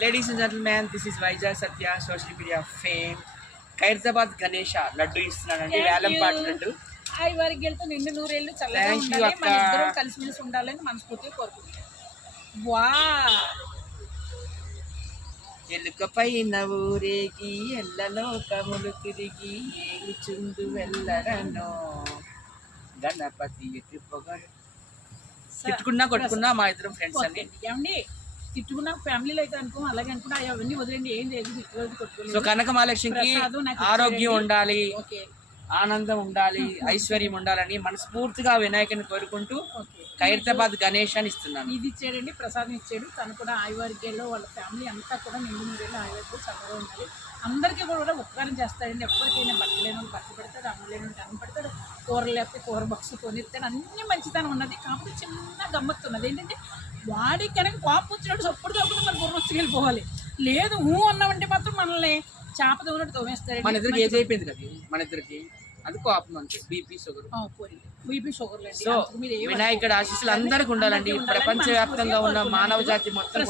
Ladies and gentlemen, this is Vaijag Satya, social media fame. Khairatabad Ganesha laddu ఇస్తున్నానండి, వేలంపాట laddu. Hi వారికి వెళ్తూ నిండు నూరేళ్ళు చల్లగా ఉండాలి, మన ఇద్దరం కలిసిమెలిసి ఉండాలని మనస్ఫూర్తిగా కోరుకుంటున్నాను. వా ఎలుకపై ఊరేగి ఎల్లలో కములు తిరిగి ఏగుచుందు వెళ్ళరనో గణపతి ఎటు పొగడు. తిట్టుకున్నా కొట్టుకున్నా మా ఇద్దరం ఫ్రెండ్స్ అండి. ఏమండి తిట్టుకున్న ఫ్యామిలీలో అయితే అనుకో, అలాగే అనుకున్నా అవన్నీ వదిలేండి, ఏం లేదు, తిట్టుకోలేదు కొట్టుకోలేదు. సో కనక మహాలక్ష్మికి ఆరోగ్యం ఉండాలి, ఆనందం ఉండాలి, ఐశ్వర్యం ఉండాలని మనస్ఫూర్తిగా వినాయకుని కోరుకుంటూ ఖైరతాబాద్ గణేష్ అని ఇస్తున్నాను. ఇది ఇచ్చాడండి, ప్రసాదం ఇచ్చాడు. తను కూడా ఆయుర్వేద్యంలో వాళ్ళ ఫ్యామిలీ అంతా కూడా నిండు నూరేళ్ళు ఆయుర్వేదం చల్లగా ఉండాలి. అందరికీ కూడా ఉపకారం చేస్తాడండి. ఎప్పటికైనా బట్టలేని బట్టలు పెడతాడు, అమ్మలేని అన్నం పెడతాడు, కూరలు లేకపోతే కూర బాక్స్ కొనిస్తాడు. అన్ని మంచితనం ఉన్నది. కాకపోతే చిన్న గమ్మత్తు ఉన్నది ఏంటంటే, వాడికి కనుక కోపం వచ్చినట్టు సప్పుడు తప్పుడు మన గుర్రం వెళ్ళిపోవాలి. లేదు అన్నామంటే మాత్రం మనల్ని చేప తోనట్టు తోమేస్తాడు. మన ఇద్దరికి ఏజ్ అయిపోయింది కదా, మన ఇద్దరికి అది కోపం అంతే, బీపీ షుగర్. సో వినాయకుడి ఆశీస్సులు అందరికి ఉండాలండి. ప్రపంచవ్యాప్తంగా ఉన్న మానవ జాతి మొత్తం